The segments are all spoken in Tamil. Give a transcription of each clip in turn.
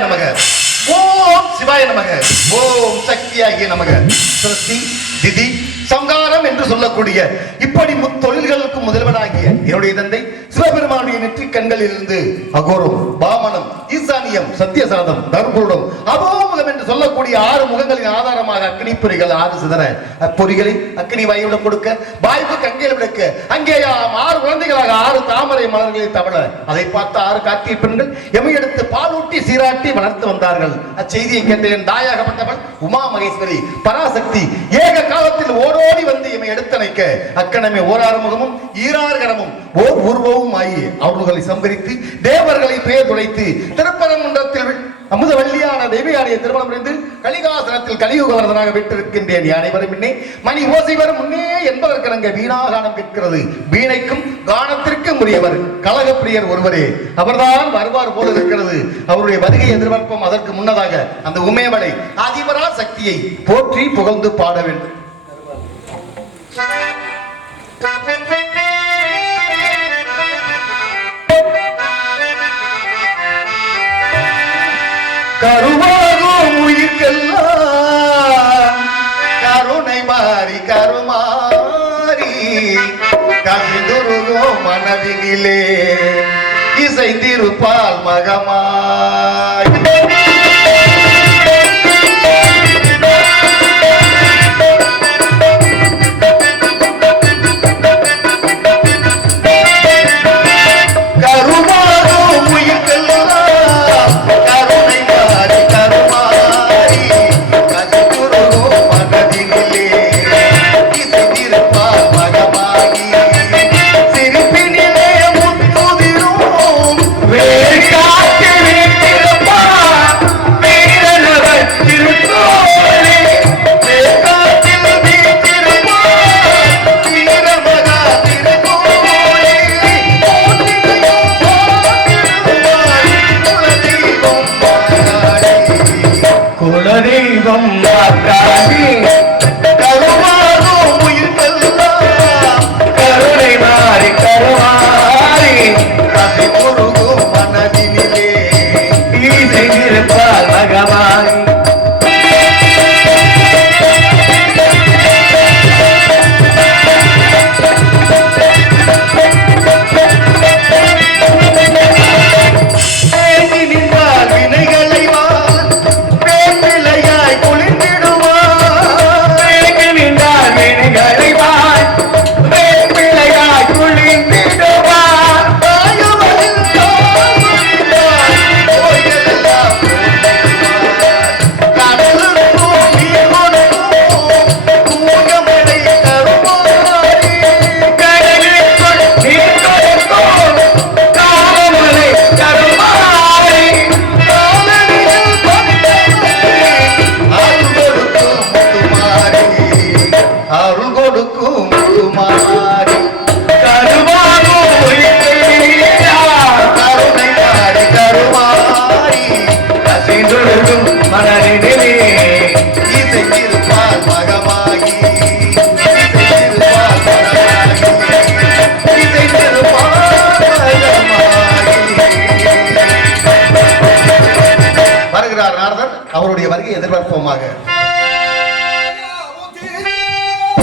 நமக. ஓம் சிவாய நமக. ஓம் சக்தியாகிய நமக. சிருஷ்டி திதி சங்காரம் என்று சொல்லக்கூடிய இப்படி தொழில்களுக்கு முதல்வனாகிய என்னுடைய தந்தை சிவபெருமானுடைய நெற்றி கண்களில் இருந்து அகோரம் பாமனம் ஈசானியம் சத்தியசாதம் தர்மபுரம் அபோம் அபோமுகம் என்று சொல்லக்கூடிய ஆறு முகங்களின் ஆதாரமாக அக்னி பொறிகள் ஆறு சிதற. அப்பொறிகளை அக்னி வாயுவிடம் கொடுக்க வாய்ப்பு கங்கையில் விடுக்க அங்கே ஆறு குழந்தைகளாக ஆறு தாமரை மலர்களை தவழ அதை பார்த்த ஆறு காட்டிய பெண்கள் எமை எடுத்து பாலூட்டி சீராட்டி வளர்த்து வந்தார்கள். அச்செய்தியை கேட்ட என் தாயாகப்பட்டவள் உமா மகேஸ்வரி. பராசக்தி ஏக காலத்தில் ஓடோடி வந்து எமை எடுத்தணைக்க. அக்கணமே ஓராறு முகமும் ஈராறு கரமும் ஓர் உருவமும் ஆகி அவர்களை சம்பரித்து தேவர்களை பெயர் துடைத்து திருப்பரங்குன்றத்தில் அமுதவழி அமுதவல்லியான தேவியாடைய திருமணம் புரிந்து கலிகாசனத்தில் கலியுகவரதனாக விட்டிருக்கின்றேன் அனைவரும் முன்னே. மணி ஓசை வரும் முன்னே என்பதற்கு அங்க வீணா கேட்கிறது. வீணைக்கும் கானத்திற்கும் உரியவர் கலகப்பிரியர் ஒருவரே. அவர்தான் வருவார் போல இருக்கிறது. அவருடைய வருகை எதிர்பார்ப்போம். அதற்கு முன்னதாக அந்த உமையவளை அதிபரா சக்தியை போற்றி புகழ்ந்து பாட வேண்டும். கருவாகும் உயிர்க்கெல்லாம் கருணை மாறி கருமாறி கவிதுருகும் மனதினிலே இசைந்திருப்பால் மகமாய்.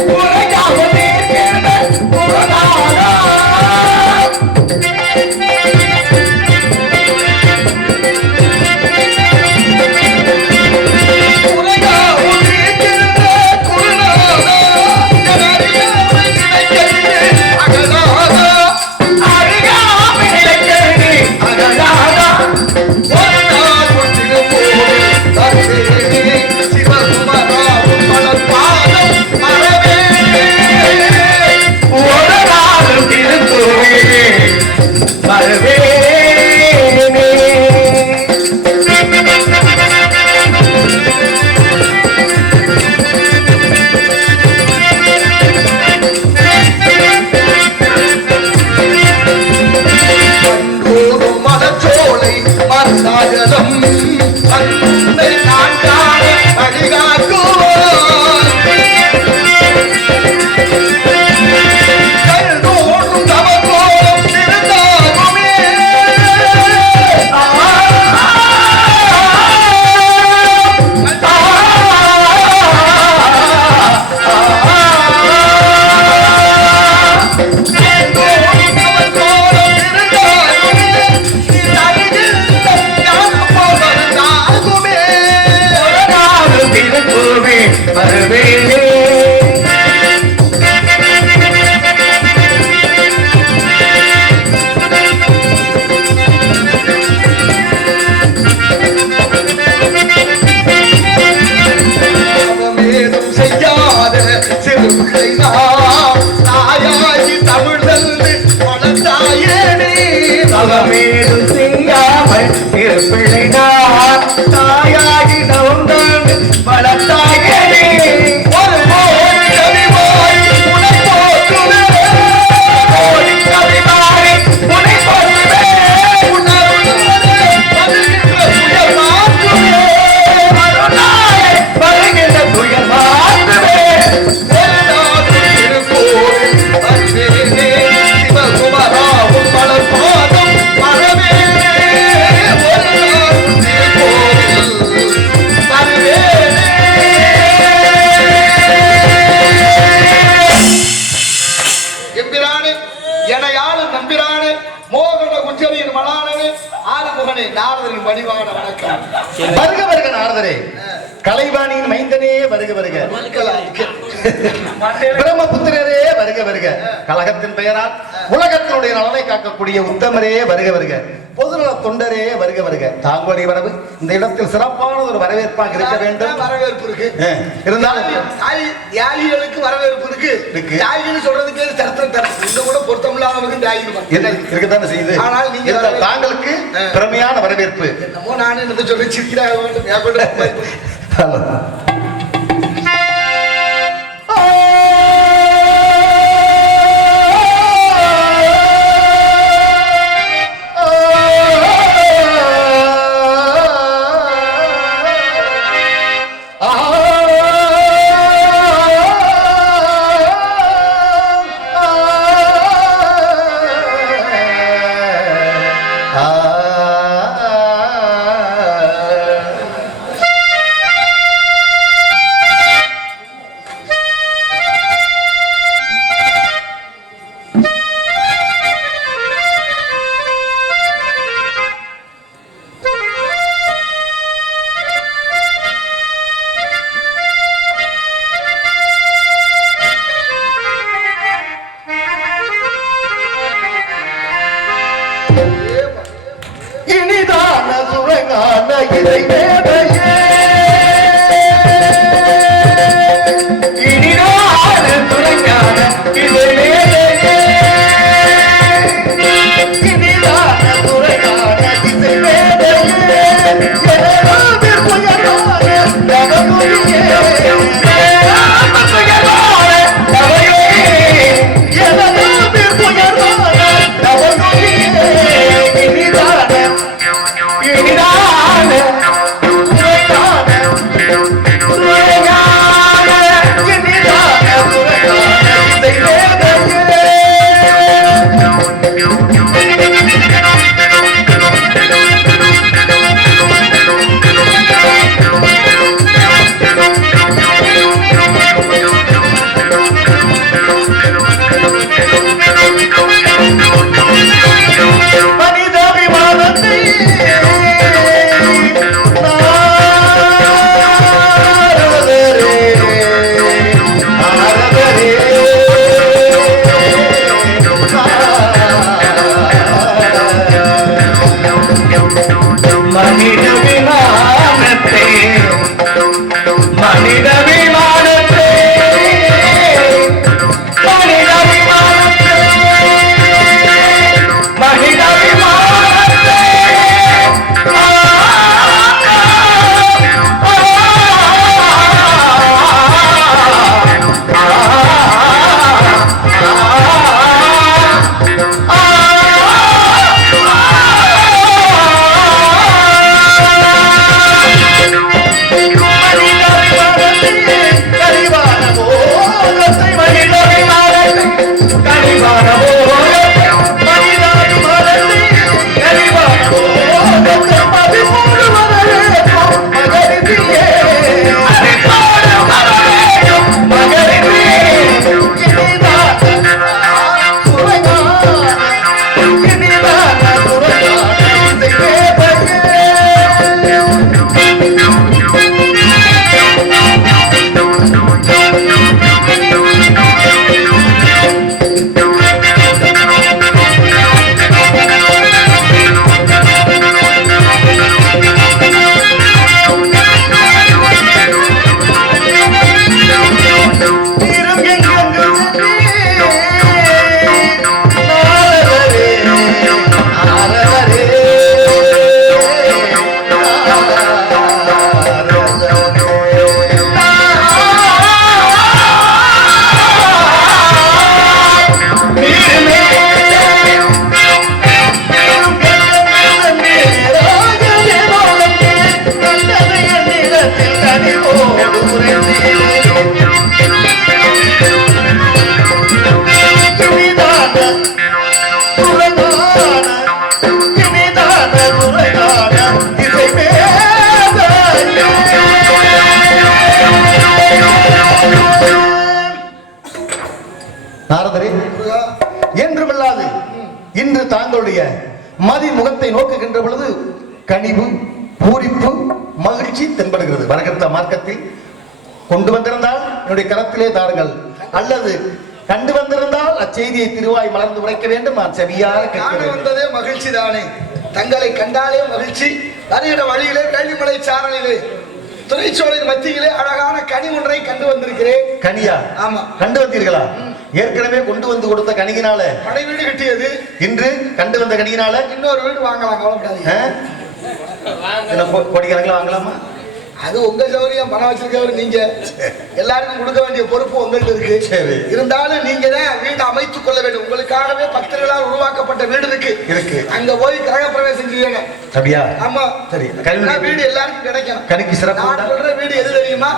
Spirit. நான் எம்பிரானே எனையாளு நம்பிரானே மோகன குச்சரியின் மலானவே ஆறுமுகனே நாரதரின் பணிவான வணக்கம். வருக வருக நாரதரே. கலைவாணியின் மைந்தனே வருக வருக. பிரம்மபுத்திரரே வருக வருக. கழகத்தின் பெயரால் உலகத்தினுடைய நலனை காக்கக்கூடிய உத்தமரே வருக வருக. பொதுநல தொண்டரே வருக வருக. தாங்குவரை வரவு. இந்த இடத்தில் சிறப்பான ஒரு வரவேற்பாக இருக்க வேண்டும். வரவேற்பு இருக்கு. இருந்தாலும் தாய் தியாகிகளுக்கு வரவேற்பு இருக்கு. இருக்கு. தியாகின்னு சொல்றதுக்கு சர்த்தம் இந்த கூட பொருத்தம் இல்லாதவனுக்கு தியாகி என்ன இருக்கத்தானே செய்யுது? ஆனால் நீங்க தாங்களுக்கு. திறமையான வரவேற்பு. என்னமோ நான் என்ன சொல்லி சித்திராக வேண்டும் room. மகிழ்ச்சி தென்படுகிறது. வரகத்த மார்க்கத்தில் கொண்டு வந்திருந்தால் என்னுடைய கரத்திலே தாருங்கள். அல்லது கண்டு வந்திருந்தால் அச்செய்தியை திருவாய் மலர்ந்து உரைக்க வேண்டும். செவியார காண வந்ததே மகிழ்ச்சி தானே. தங்களை கண்டாலே மகிழ்ச்சி. வருகிற வழியிலே கள்ளிமலை சாரலிலே துணைச்சோலை மத்தியிலே அழகான கனி ஒன்றை கண்டு வந்திருக்கிறேன். கனியா? ஆமா. கண்டு வந்தீர்களா? ஏற்கனவே கொண்டு வந்து கொடுத்த கனியினால. படை வீடு கட்டியது. இன்று கண்டு வந்த கனியினால? இன்னொரு வீடு வாங்கலாம் கவலைப்படாதீங்க. கோடிக்கணக்கில் வாங்கலாமா? அது உங்க சௌரியம் பணம் வச்சிருக்கவர் நீங்க. எல்லாருக்கும் கொடுக்க வேண்டிய பொறுப்பு உங்கள்ட்ட இருக்கு. சரி. இருந்தாலும் நீங்க தான் வீடு அமைத்துக் கொள்ள வேண்டும். உங்களுக்காகவே பக்தர்களால் உருவாக்கப்பட்ட வீடு இருக்கு. இருக்கு. அங்க போய் கிரக பிரவேசம் செய்யுங்க அப்படியா? ஆமா. சரி. வீடு எல்லாருக்கும் கிடைக்கும். கனிக்கு சிறப்பு நான்? சொல்ற வீடு எது தெரியுமா?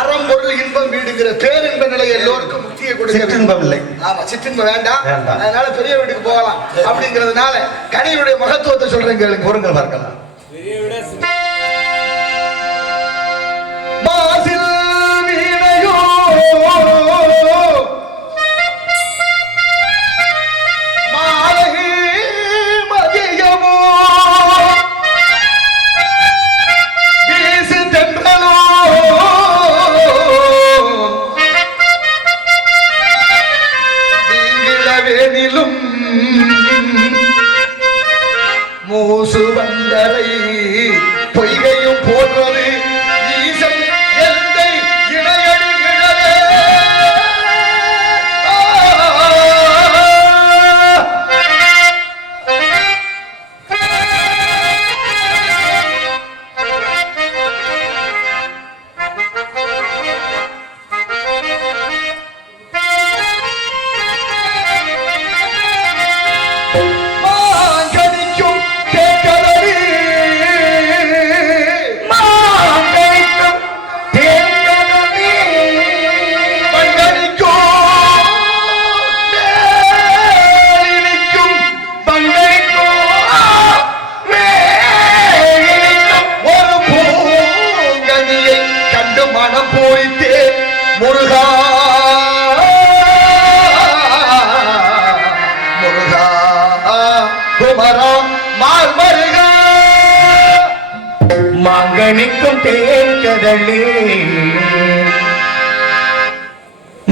அறம் பொருள் இன்பம் வீடுங்கிற பேரின்ப நிலை எல்லோருக்கும் முக்கிய கொடுக்க. சிற்றின்பம் இல்லை. ஆமா சிற்றின்பம் வேண்டாம். வேண்டாம். அதனால பெரிய வீட்டுக்கு போகலாம். அப்படிங்கிறதுனால கனியுடைய மகத்துவத்தை சொல்றேன் கேளுங்க. பொருங்கள் பார்க்கலாம். ബാസിൽ വീണയോ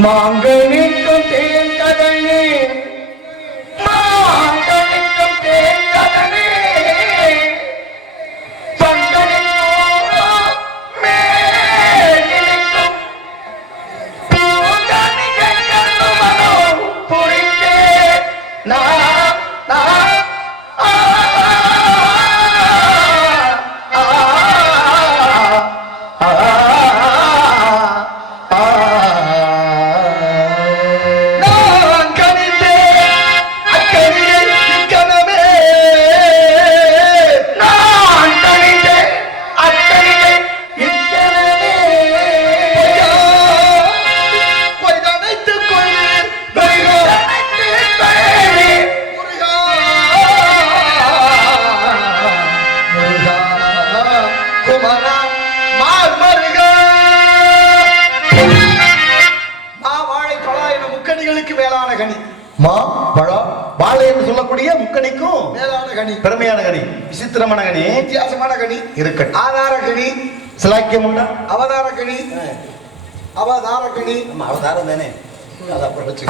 மாங்கனிக்கும் தேன் மாங்கனிக்கும் சிலாக்கியம் உண்டா அவதார கனி அவதார கனி நம்ம அவதாரம் தானே. அது அப்புறம் வச்சு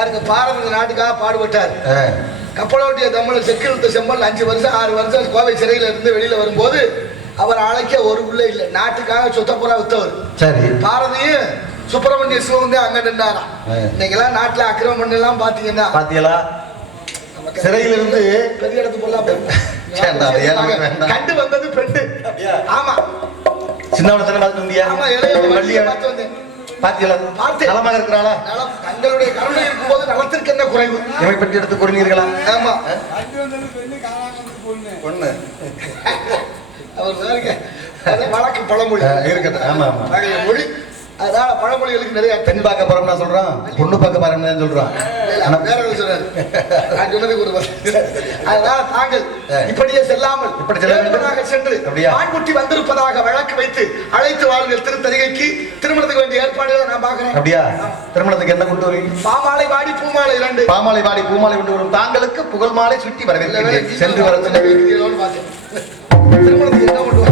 பாருங்க பாரத நாட்டுக்காக பாடுபட்டார். கப்பலோட்டிய தமிழ் செக்கிழுத்த செம்பல் அஞ்சு வருஷம் ஆறு வருஷம் கோவை சிறையில இருந்து வெளியில வரும்போது அவர் அழைக்க ஒரு உள்ள இல்ல. நாட்டுக்காக சொத்தப்புறா வித்தவர். சரி. பாரதியும் சுப்பிரமணிய சிவம் தான் அங்க நின்றாராம். இன்னைக்கெல்லாம் நாட்டுல அக்கிரமம் எல்லாம் பாத்தீங்கன்னா பாத்தீங்களா சிறையில இருந்து பெரிய இடத்துக்கு போலாம். கண்டு வந்தது பெண்டு ஆமா. சின்னவனத்தனை பார்த்துட்டு வந்தியா? ஆமா இளைய பார்த்து வந்தேன். பாத்தீங்களா பார்த்தேன். நலமாக இருக்கிறாளா? நலம் தங்களுடைய கருணை இருக்கும்போது நலத்திற்கு என்ன குறைவு? இவை பற்றி எடுத்து கூறினீர்களா? ஆமா. ஒண்ணு அவர் வழக்கு பழமொழி. இருக்கட்டும். ஆமா, ஆமா. மொழி. அதனால பழமொழிகளுக்கு நிறைய பெண் பார்க்க போறோம்னா சொல்றான் பொண்ணு பார்க்க போறோம்னு சொல்றான் வேற ஒண்ணு சொல்றாரு. நான் சொன்னதுக்கு ஒரு. அதனால தாங்கள். இப்படியே செல்லாமல் இப்படி செல்ல வேண்டும். வேண்டுவதாக சென்று? ஆண்குட்டி வந்திருப்பதாக வழக்கு வைத்து அழைத்து வாருங்கள் திருத்தறிகைக்கு திருமணத்துக்கு வேண்டிய ஏற்பாடுகளை நான் பார்க்கிறேன் அப்படியா திருமணத்துக்கு என்ன கொண்டு வரீங்க பாமாலை வாடி பூமாலை இரண்டு பாமாலை பாடி பூமாலை கொண்டு வரும் தாங்களுக்கு புகழ் மாலை சுற்றி வரவேற்கிறேன் சென்று பார்த்தேன். திருமணத்துக்கு என்ன கொண்டு